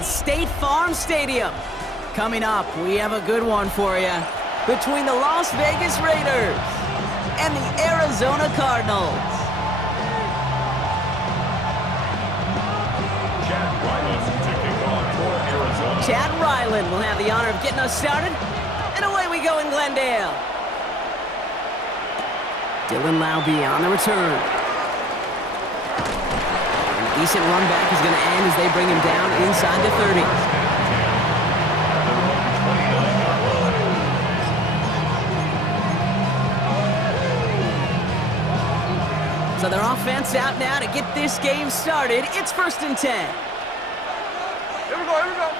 in State Farm Stadium. Coming up, we have a good one for you between the Las Vegas Raiders and the Arizona Cardinals. Chad Ryland will have the honor of getting us started, and away we go in Glendale. Dylan Laube on the return. And a decent run back is going to end as they bring him down inside the 30. So their offense out now to get this game started. It's 1st and 10. Here we go.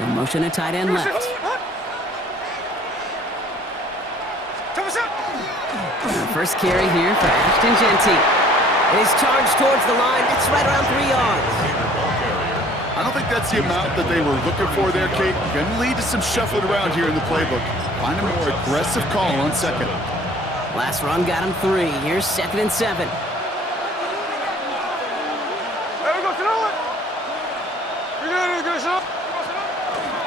In motion, a tight end left. First carry here for Ashton Genty. It is charged towards the line. It's right around 3 yards. I don't think that's the amount that they were looking for there, Kate. Going to lead to some shuffling around here in the playbook. Find a more aggressive call on second. Last run got him 3. Here's 2nd and 7.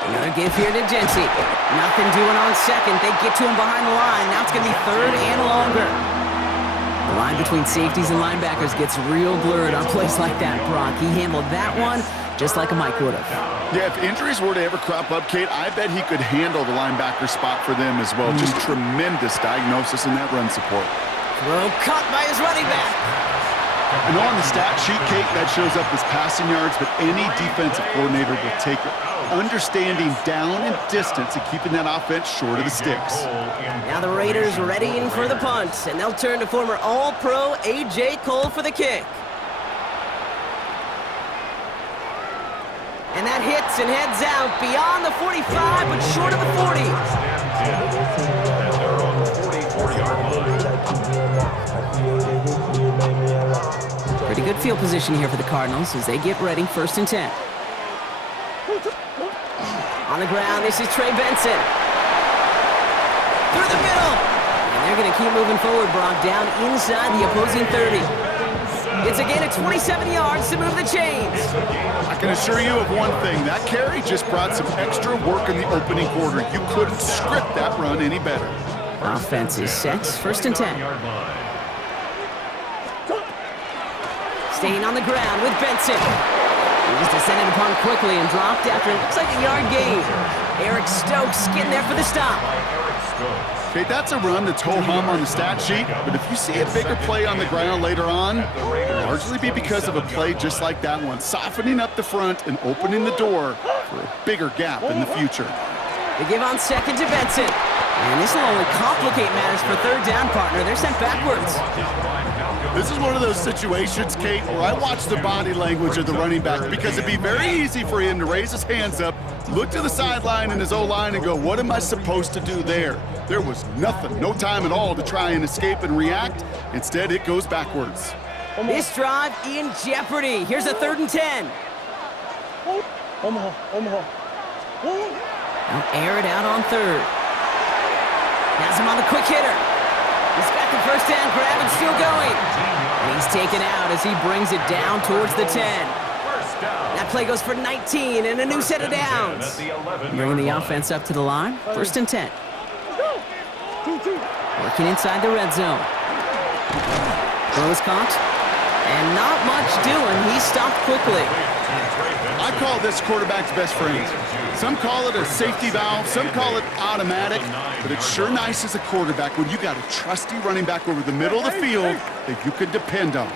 Another give here to Genty. Nothing doing on second. They get to him behind the line. Now it's going to be 3rd and longer. The line between safeties and linebackers gets real blurred on plays like that, Brock. He handled that one just like a Mike would have. Yeah, if injuries were to ever crop up, Kate, I bet he could handle the linebacker spot for them as well. Just tremendous diagnosis in that run support. Throw caught by his running back. And on the stat sheet, Kate, that shows up as passing yards, but any defensive coordinator will take it. Understanding down and distance and keeping that offense short of the sticks. Now the Raiders ready in for the punt, and they'll turn to former All-Pro A.J. Cole for the kick. And that hits and heads out beyond the 45, but short of the 40. Pretty good field position here for the Cardinals as they get ready, 1st and 10. On the ground, this is Trey Benson. Through the middle. And they're going to keep moving forward, Brock, down inside the opposing 30. It's a gain of 27 yards to move the chains. I can assure you of one thing. That carry just brought some extra work in the opening quarter. You couldn't script that run any better. Offense is set, 1st and 10. Staying on the ground with Benson. He was descended upon quickly and dropped after it looks like a yard gain. Eric Stokes getting there for the stop. Okay, that's a run that's ho-hum on the stat sheet, but if you see a bigger play on the ground later on, it'll largely be because of a play just like that one, softening up the front and opening the door for a bigger gap in the future. They give on second to Benson. And this will only complicate matters for 3rd down, partner. They're sent backwards. This is one of those situations, Kate, where I watch the body language of the running back because it'd be very easy for him to raise his hands up, look to the sideline in his O-line and go, what am I supposed to do there? There was nothing, no time at all to try and escape and react. Instead, it goes backwards. This drive in jeopardy. Here's a 3rd and 10. Now air it out on 3rd. Has him on the quick hitter. He's got the 1st down grab and still going. And he's taken out as he brings it down towards the 10. That play goes for 19 and a new set of downs. Bringing the offense up to the line. 1st and 10. Working inside the red zone. Throw is caught. And not much doing. He stopped quickly. I call this quarterback's best friend. Some call it a safety valve, some call it automatic, but it's sure nice as a quarterback when you got a trusty running back over the middle of the field that you can depend on.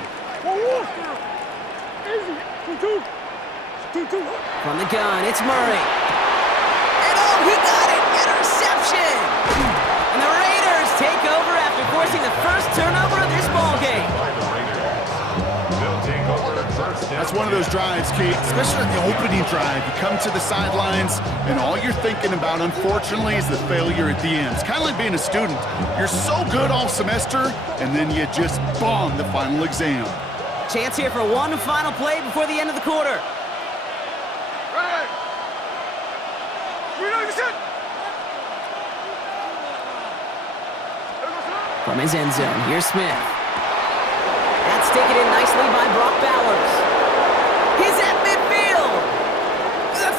From the gun, it's Murray. And oh, he got it! Interception! And the Raiders take over after forcing the first turnover of this ballgame. That's one of those drives, Kate, especially the opening drive. You come to the sidelines, and all you're thinking about, unfortunately, is the failure at the end. It's kind of like being a student. You're so good all semester, and then you just bomb the final exam. Chance here for one final play before the end of the quarter. From his end zone, here's Smith. That's taken in nicely by Brock Bowers. He's at midfield. The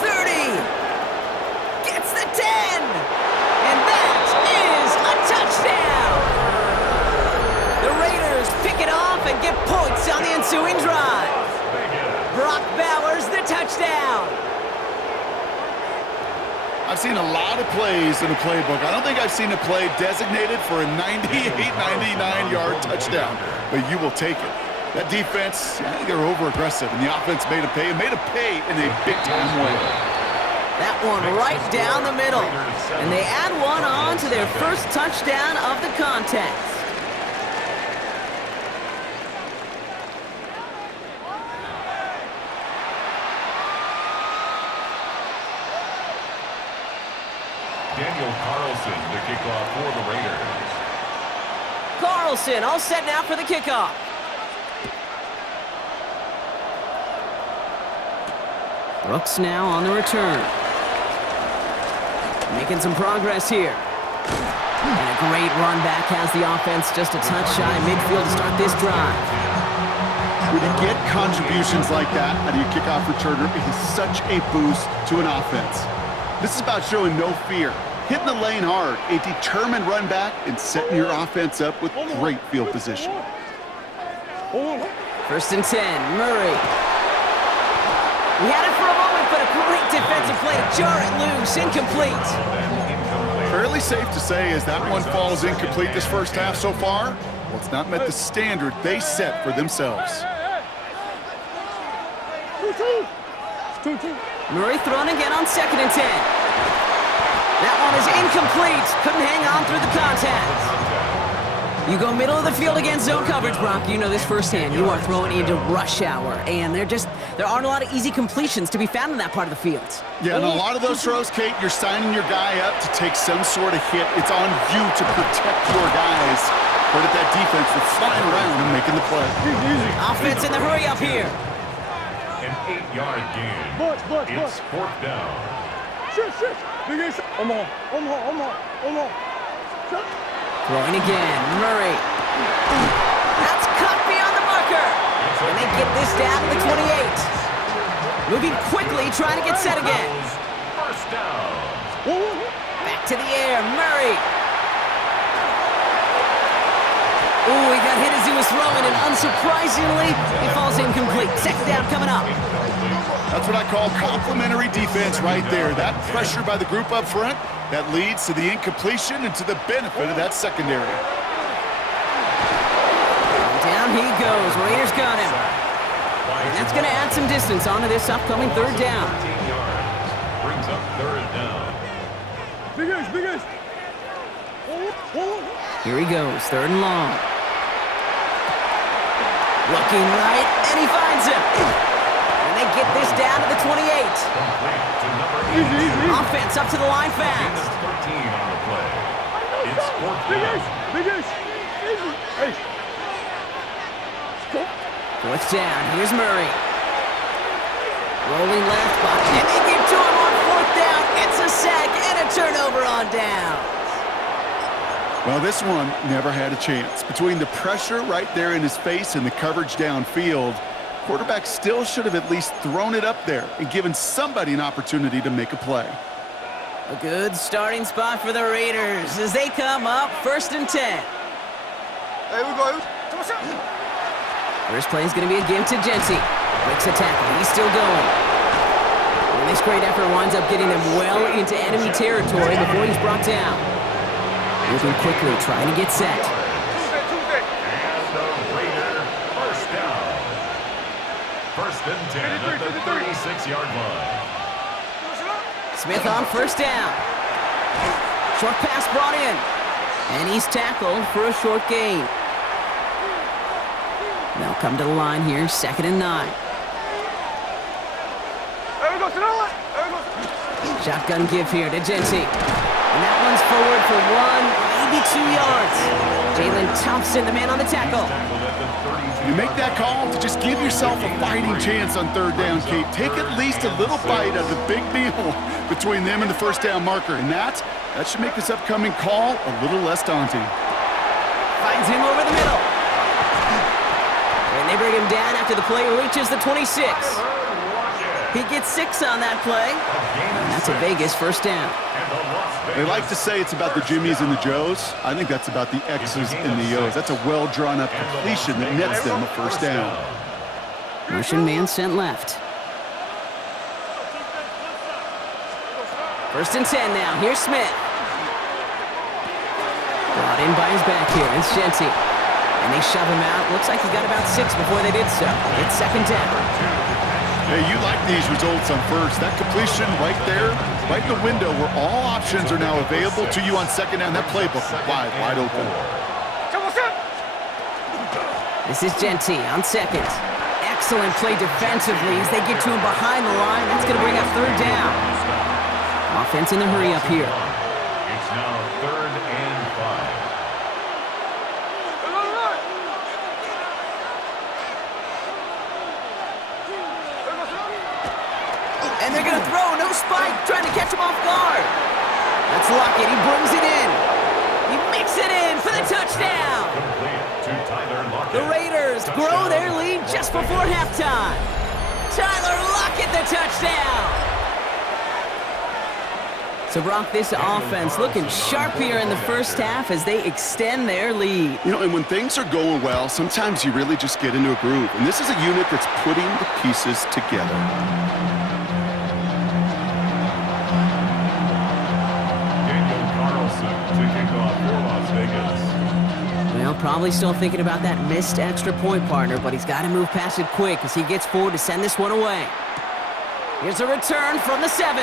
down. I've seen a lot of plays in a playbook. I don't think I've seen a play designated for a 98, 99-yard touchdown, but you will take it. That defense, I think they were over-aggressive, and the offense made a pay in a big-time way. That one right down the middle. And they add one on to their first touchdown of the contest. Daniel Carlson, the kickoff for the Raiders. Carlson all set now for the kickoff. Brooks now on the return. Making some progress here. And a great run back has the offense just a touch shy midfield to start this drive. When you get contributions like that out of your kickoff returner, it is such a boost to an offense. This is about showing no fear, hitting the lane hard, a determined run back, and setting your offense up with great field position. 1st and 10, Murray. We had it for a moment, but a great defensive play to jar it loose, incomplete. Fairly safe to say as that one falls incomplete this first half so far, well, it's not met the standard they set for themselves. Murray thrown again on 2nd and 10. That one is incomplete. Couldn't hang on through the contact. You go middle of the field against zone coverage, Brock. You know this firsthand. You are throwing into rush hour, and there aren't a lot of easy completions to be found in that part of the field. Yeah, and a lot of those throws, Kate, you're signing your guy up to take some sort of hit. It's on you to protect your guys. But at that defense that's flying around and making the play. Offense in the hurry up here. An 8-yard gain. It's 4th down. Throwing again, Murray. That's cut beyond the marker. And they get this down to the 28. Moving quickly, trying to get set again. 1st down. Back to the air, Murray. Ooh, he got hit as he was throwing, and unsurprisingly, he falls incomplete. 2nd down coming up. That's what I call complimentary defense right there. That pressure by the group up front, that leads to the incompletion and to the benefit of that secondary. Down he goes. Raiders got him. And that's going to add some distance onto this upcoming 3rd down. 15 yards. Brings up 3rd down. Here he goes, 3rd and long. Looking right, and he finds him. And they get this down to the 28. Offense up to the line fast. 13 on the play. It's 4th down. 4th down, here's Murray. Rolling left, and they get to him on 4th down. It's a sack and a turnover on down. Well, this one never had a chance. Between the pressure right there in his face and the coverage downfield, quarterback still should have at least thrown it up there and given somebody an opportunity to make a play. A good starting spot for the Raiders as they come up 1st and 10. There we go. First play is going to be a give to Jency. Breaks a tackle. He's still going. And this great effort winds up getting him well into enemy territory before he's brought down. Moving quickly, trying to get set. And the Raider 1st down. 1st and 10 at the 36-yard line. Smith on 1st down. Short pass brought in. And he's tackled for a short gain. They'll come to the line here, 2nd and 9. Shotgun give here to Jency. And that one's forward for 1, maybe 2 yards. Jalen Thompson, the man on the tackle. You make that call to just give yourself a fighting chance on 3rd down, Kate. Take at least a little bite of the big meal between them and the 1st down marker. And that should make this upcoming call a little less daunting. Finds him over the middle. And they bring him down after the play reaches the 26. He gets 6 on that play. And that's a Vegas 1st down. They like to say it's about the Jimmies and the Joes. I think that's about the X's and the O's. That's a well-drawn-up completion that nets them a 1st down. Motion man sent left. First and 10 now. Here's Smith. Brought in by his back here. It's Genty. And they shove him out. Looks like he's got about 6 before they did so. It's second down. Hey, you like these results on first. That completion right there, right in the window where all options are now available to you on second down. That playbook wide open. This is Genty on second. Excellent play defensively as they get to him behind the line. That's going to bring up third down. Offense in the hurry up here. It's now 3rd and 5. And they're going to throw. No spike. Trying to catch him off guard. That's Lockett. He brings it in. He makes it in for the touchdown. The Raiders grow their lead just before halftime. Tyler Lockett, the touchdown. So, Brock, this offense looking sharp here in the first half as they extend their lead. You know, and when things are going well, sometimes you really just get into a groove. And this is a unit that's putting the pieces together. Well, probably still thinking about that missed extra point, partner, but he's got to move past it quick as he gets forward to send this one away. Here's a return from the 7.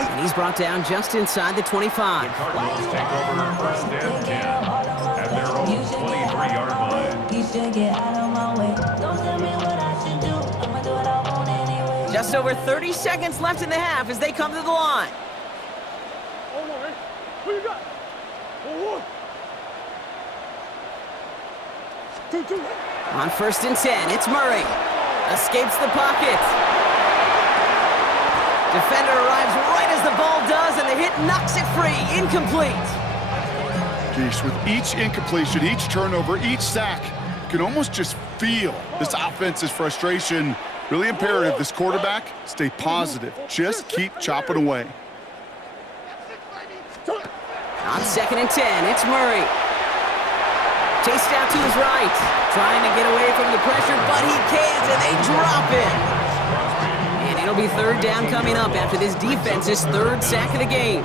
And he's brought down just inside the 25. The Cardinals take over first and 10 at their own 23-yard line. You should get out of my way. Don't tell me what I should do. I'ma do what I want anyway. Just over 30 seconds left in the half as they come to the line. Who you got? On first and 10, it's Murray. Escapes the pocket. Defender arrives right as the ball does, and the hit knocks it free. Incomplete. Geez, with each incompletion, each turnover, each sack, you can almost just feel this offense's frustration. Really imperative, this quarterback, stay positive. Just keep chopping away. On second and 10, it's Murray. Chased out to his right. Trying to get away from the pressure, but he can't, and they drop it. And it'll be third down coming up after this defense's third sack of the game.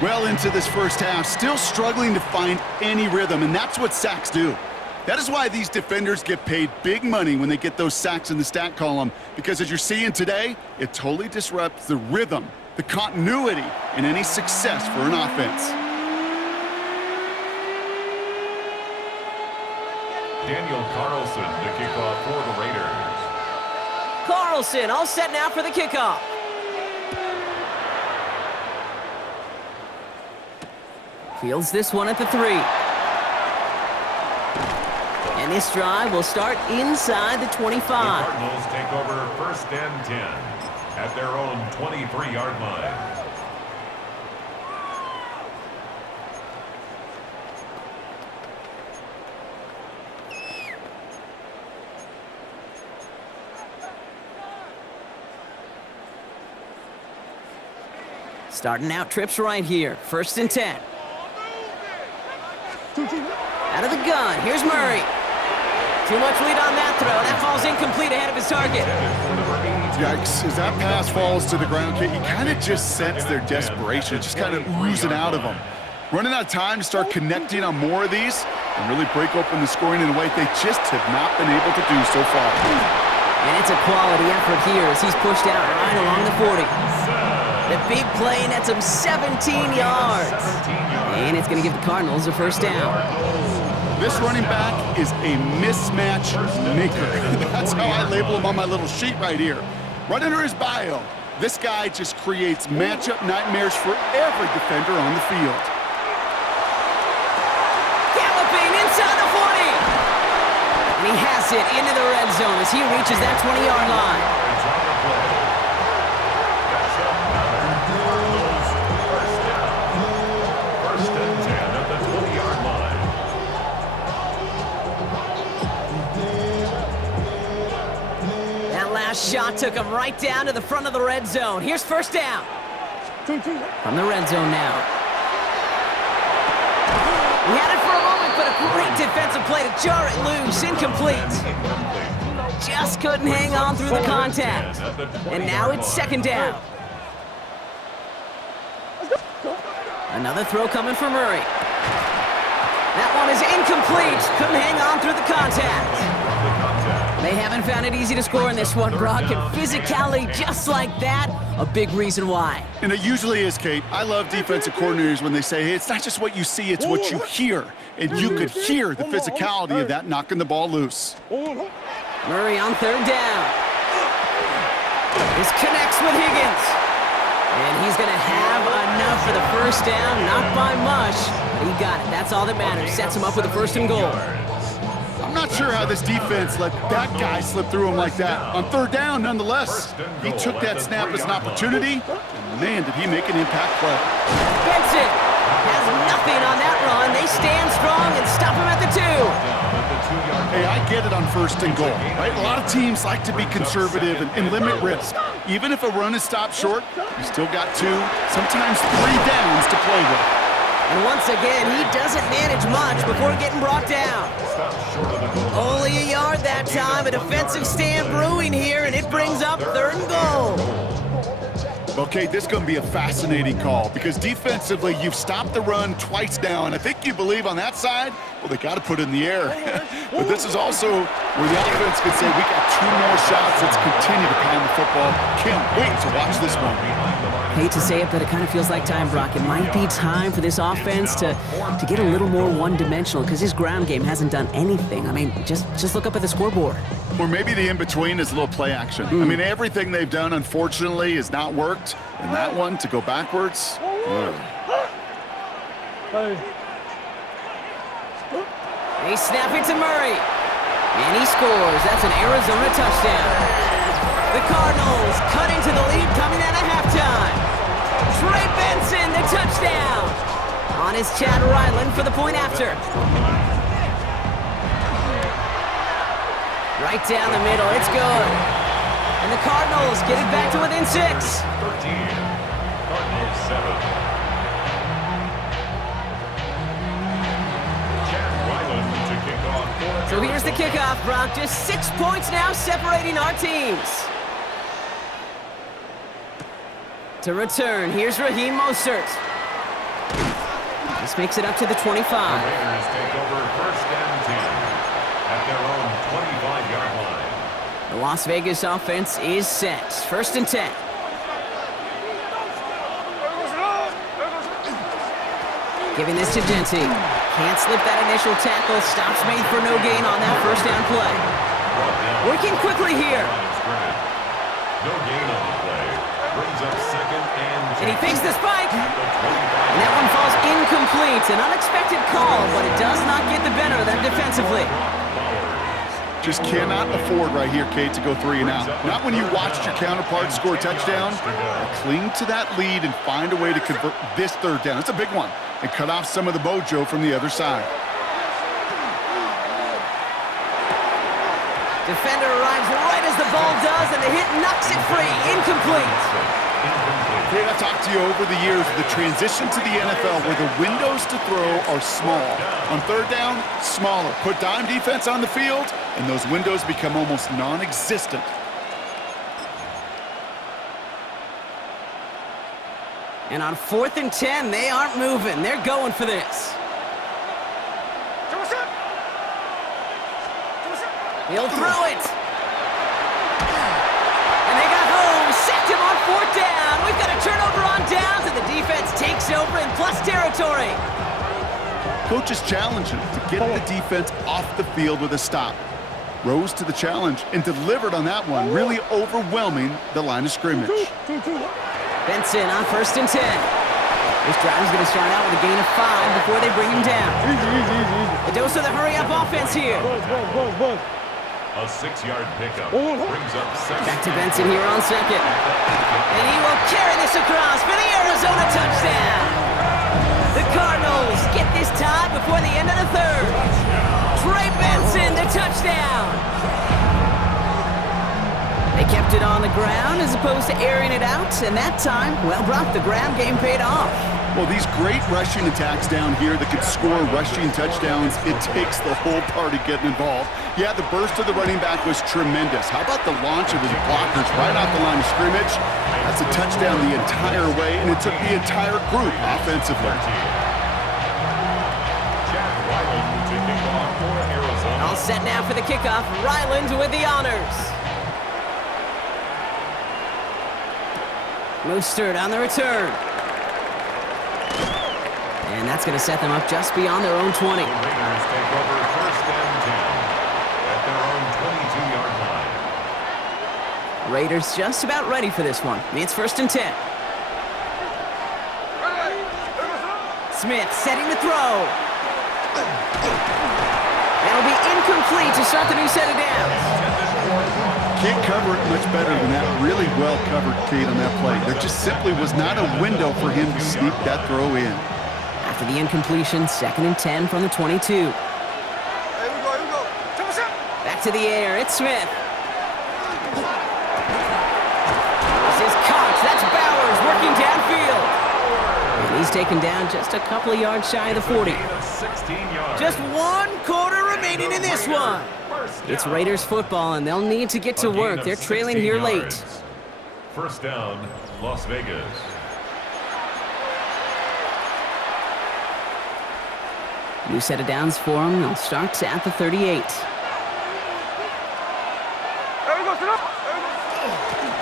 Well into this first half, still struggling to find any rhythm, and that's what sacks do. That is why these defenders get paid big money when they get those sacks in the stat column, because as you're seeing today, it totally disrupts the rhythm, the continuity, and any success for an offense. Daniel Carlson to kick off for the Raiders. Carlson all set now for the kickoff. Fields this one at the 3. And this drive will start inside the 25. The Cardinals take over first and 10 at their own 23-yard line. Starting out trips right here. First and 10. Out of the gun. Here's Murray. Too much lead on that throw. That falls incomplete ahead of his target. Yikes, as that pass falls to the ground, Kate, you kind of just sense their desperation, just kind of oozing out of them. Running out of time to start connecting on more of these and really break open the scoring in a way they just have not been able to do so far. And it's a quality effort here as he's pushed out right along the 40. The big play nets him 17 yards. And it's going to give the Cardinals a first down. This running back is a mismatch maker. That's how I label him on my little sheet right here. Right under his bio, this guy just creates matchup nightmares for every defender on the field. Galloping inside the 40. And he has it into the red zone as he reaches that 20-yard line. First and 10 at the 20-yard line. That last shot took him right down to the front of the red zone. Here's first down. From the red zone now. He had it for a moment, but a great defensive play to jar it loose. Incomplete. just couldn't hang on through the contact. And now it's second down. Another throw coming for Murray. That one is incomplete. Couldn't hang on through the contact. They haven't found it easy to score in this one, Brock, and physicality just like that, a big reason why. And it usually is, Kate. I love defensive coordinators when they say, hey, it's not just what you see, it's what you hear. And you could hear the physicality of that knocking the ball loose. Murray on third down. This connects with Higgins. And he's going to have enough for the first down, not by much, but he got it. That's all that matters. Sets him up with a first and goal. I'm not sure how this defense let that guy slip through him like that. On third down, nonetheless, he took that snap as an opportunity, and man, did he make an impact play. Benson has nothing on that run. They stand strong and stop him at the 2. Hey, I get it on first and goal, right? A lot of teams like to be conservative and limit risk. Even if a run is stopped short, you still got 2, sometimes 3 downs to play with. And once again, he doesn't manage much before getting brought down. Only a yard that time, a defensive stand brewing here, and it brings up third and goal. Okay, this is going to be a fascinating call because defensively, you've stopped the run twice now, and I think you believe on that side, well, they got to put it in the air. But this is also where the offense could say, we got 2 more shots. Let's continue to pound the football. Can't wait to watch this one. Hate to say it, but it kind of feels like time, Brock. It might be time for this offense to get a little more one-dimensional because his ground game hasn't done anything. I mean, just look up at the scoreboard. Or maybe the in-between is a little play action. I mean, everything they've done, unfortunately, has not worked. And that one, to go backwards, They snap it to Murray. And he scores. That's an Arizona touchdown. The Cardinals cut into the lead coming out of halftime. Trey Benson, the touchdown. On his Chad Ryland for the point after. Right down the middle, it's good. And the Cardinals get it back to within 6. 13, Cardinals 7. Chad Ryland to kick off. So here's the kickoff, Brock. Just 6 points now separating our teams. To return, here's Raheem Mostert. This makes it up to the 25. The Raiders take over first and 10 at their own 25-yard line. The Las Vegas offense is set. First and 10. Giving this to Genty. Can't slip that initial tackle. Stops made for no gain on that first down play. Working quickly here. No gain on the play. Brings up second and 10. And he fakes the spike. And that one falls incomplete. An unexpected call, but it does not get the better of them defensively. Just cannot afford right here, Kate, to go 3 and out. Not when you watched your counterpart score a touchdown. Cling to that lead and find a way to convert this third down. It's a big one. And cut off some of the mojo from the other side. Defender arrives right as the ball does, and the hit knocks it free. Incomplete. Kate, I've talked to you over the years, the transition to the NFL where the windows to throw are small. On third down, smaller. Put dime defense on the field, and those windows become almost non-existent. And on 4th and 10, they aren't moving. They're going for this. He'll throw it. And they got home. Sacked him on 4th down. We've got a turnover on downs, and the defense takes over in plus territory. Coach is challenging to get the defense off the field with a stop. Rose to the challenge and delivered on that one, really overwhelming the line of scrimmage. Benson on 1st and 10. This drive is going to start out with a gain of 5 before they bring him down. A dose of the hurry-up offense here. A 6-yard pickup brings up second. Back to Benson here on second. And he will carry this across for the Arizona touchdown. The Cardinals get this tied before the end of the third. Trey Benson, the touchdown. They kept it on the ground as opposed to airing it out, and that time, well, Brock, the ground game paid off. Well, these great rushing attacks down here that can score rushing touchdowns, it takes the whole party getting involved. Yeah, the burst of the running back was tremendous. How about the launch of his blockers right off the line of scrimmage? That's a touchdown the entire way, and it took the entire group offensively. All set now for the kickoff. Ryland with the honors. Mostert on the return. And that's going to set them up just beyond their own 20. Raiders take over first and 10 at their own 22-yard line. Raiders just about ready for this one. It's first and 10. Smith setting the throw. That'll be incomplete to start the new set of downs. Can't cover it much better than that. Really well covered, Kate, on that play. There just simply was not a window for him to sneak that throw in. After the incompletion, second and 10 from the 22. Here we go. Back to the air, it's Smith. This is Cox, that's Bowers working downfield. And he's taken down just a couple of yards shy of the 40. Just 1 quarter remaining in this one. It's Raiders football, and they'll need to get to work. They're trailing here late. First down, Las Vegas. New set of downs for them. They'll start at the 38.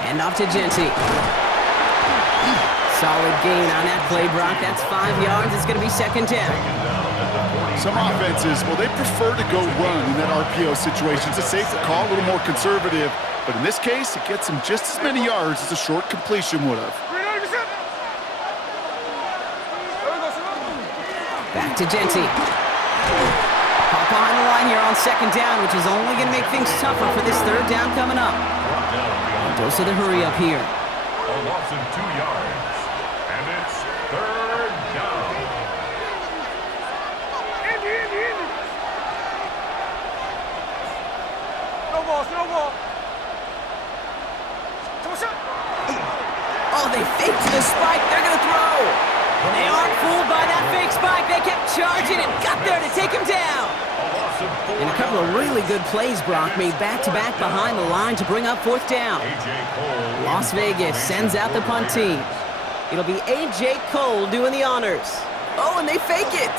Hand off to Genty. Solid gain on that play, Brock. That's 5 yards. It's going to be second down. Some offenses, well, they prefer to go run in that RPO situation. It's a safer call, a little more conservative. But in this case, it gets them just as many yards as a short completion would have. Back to Genty. Pop behind the line here on second down, which is only going to make things tougher for this third down coming up. Dose of the hurry up here. A loss of 2 yards. And it's third down. No ball. Oh, they faked the spike. They're going to throw. They aren't fooled by that fake spike. They kept charging and got there to take him down. And a couple of really good plays, Brock, made back-to-back behind the line to bring up fourth down. Las Vegas sends out the punt team. It'll be A.J. Cole doing the honors. Oh, and they fake it.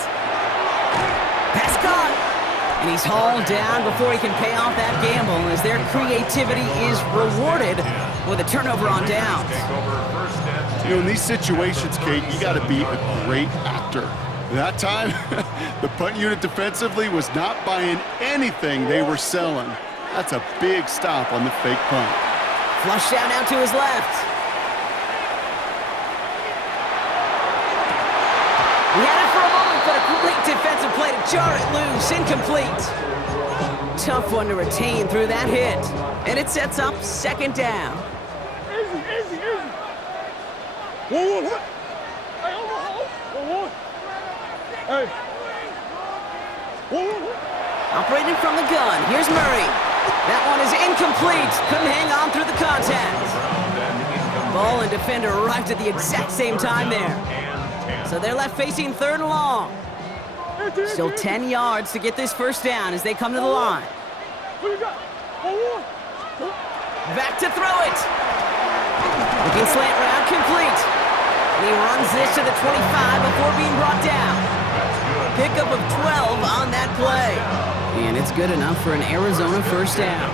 Pass caught. And he's hauled down before he can pay off that gamble as their creativity is rewarded with a turnover on downs. You know, in these situations, Kate, you got to be a great actor. That time, the punt unit defensively was not buying anything they were selling. That's a big stop on the fake punt. Flush down out to his left. He had it for a moment, but a great defensive play to jar it loose. Incomplete. Tough one to retain through that hit. And it sets up second down. Easy. Whoa. Hey. Operating from the gun. Here's Murray. That one is incomplete. Couldn't hang on through the contact. Ball and defender arrived at the exact same time there. So they're left facing third and long. Still 10 yards to get this first down as they come to the line. Back to throw it. Looking slant route complete. And he runs this to the 25 before being brought down. Pickup of 12 on that play. And it's good enough for an Arizona first down.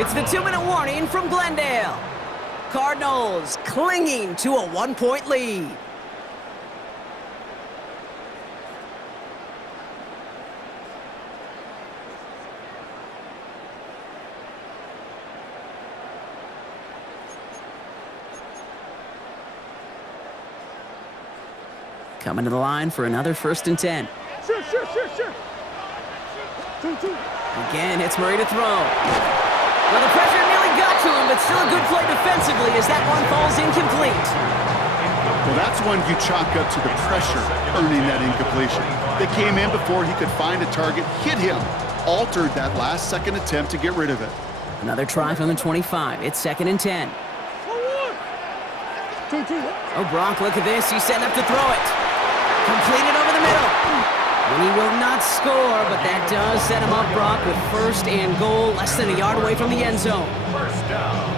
It's the 2-minute warning from Glendale. Cardinals clinging to a 1-point lead. Coming to the line for another first and 10. Sure. Again, it's Murray to throw. Well, the pressure nearly got to him, but still a good play defensively as that one falls incomplete. Well, that's one you chalk up to the pressure earning that incompletion. They came in before he could find a target, hit him, altered that last-second attempt to get rid of it. Another try from the 25. It's 2nd and 10. 2-2. Oh, Brock, look at this. He's setting up to throw it. Completed over the middle. And he will not score, but that does set him up, Brock, with 1st and goal, less than a yard away from the end zone.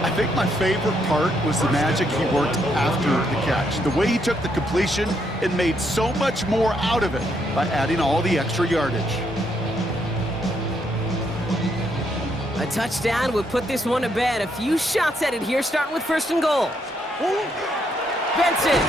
I think my favorite part was the magic he worked after the catch. The way he took the completion and made so much more out of it by adding all the extra yardage. A touchdown would put this one to bed. A few shots at it here, starting with 1st and goal. Benson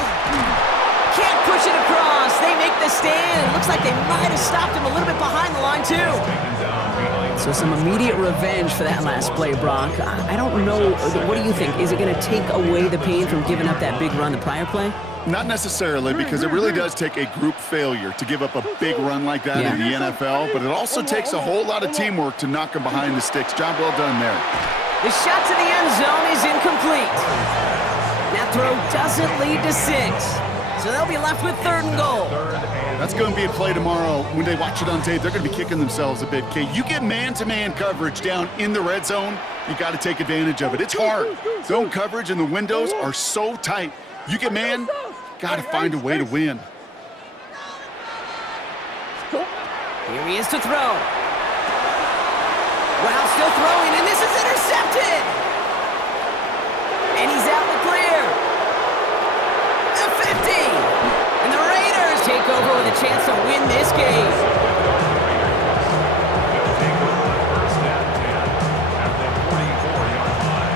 can't push it across. They make the stand. It looks like they might have stopped him a little bit behind the line, too. So some immediate revenge for that last play, Brock. I don't know. What do you think? Is it going to take away the pain from giving up that big run the prior play? Not necessarily, because it really does take a group failure to give up a big run like that in the NFL, but it also takes a whole lot of teamwork to knock them behind the sticks. Job well done there. The shot to the end zone is incomplete. That throw doesn't lead to 6. So they'll be left with 3rd and goal. That's going to be a play tomorrow. When they watch it on tape, they're going to be kicking themselves a bit. Okay, you get man-to-man coverage down in the red zone, you got to take advantage of it. It's hard. Zone coverage and the windows are so tight. You get man, got to find a way to win. Here he is to throw. Wow, still throwing, and this is intercepted. And he's out in the clear. The 50. And the Raiders take over with a chance to win this game. They'll take over 1st and 10 at the 44-yard line.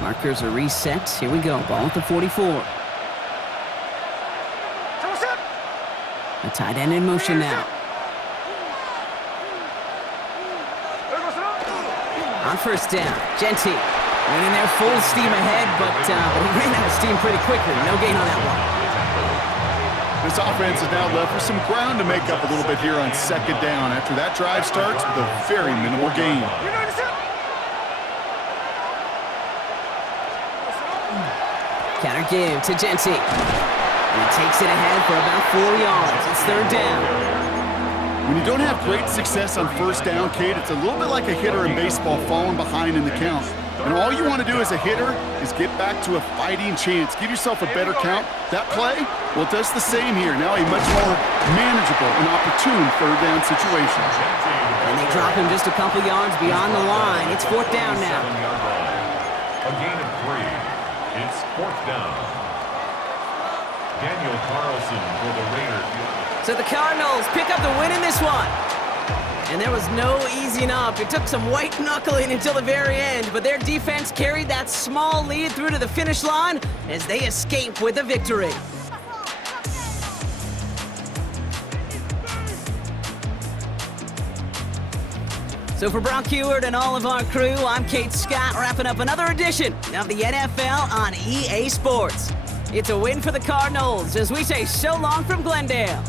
Markers are reset. Here we go. Ball at the 44. The tight end in motion now. On 1st down, Genty running there full steam ahead, but he ran out of steam pretty quickly. No gain on that one. This offense is now left with some ground to make up a little bit here on 2nd down after that drive starts with a very minimal gain. Counter give to Genty. And he takes it ahead for about 4 yards. It's 3rd down. When you don't have great success on 1st down, Kate, it's a little bit like a hitter in baseball falling behind in the count. And all you want to do as a hitter is get back to a fighting chance. Give yourself a better count. That play, well, it does the same here. Now a much more manageable and opportune 3rd down situation. And they drop him just a couple yards beyond the line. It's 4th down now. A gain of 3. It's 4th down. Daniel Carlson for the Raiders. So the Cardinals pick up the win in this one. And there was no easing up. It took some white knuckling until the very end, but their defense carried that small lead through to the finish line as they escape with a victory. So for Brock Heward and all of our crew, I'm Kate Scott, wrapping up another edition of the NFL on EA Sports. It's a win for the Cardinals as we say so long from Glendale.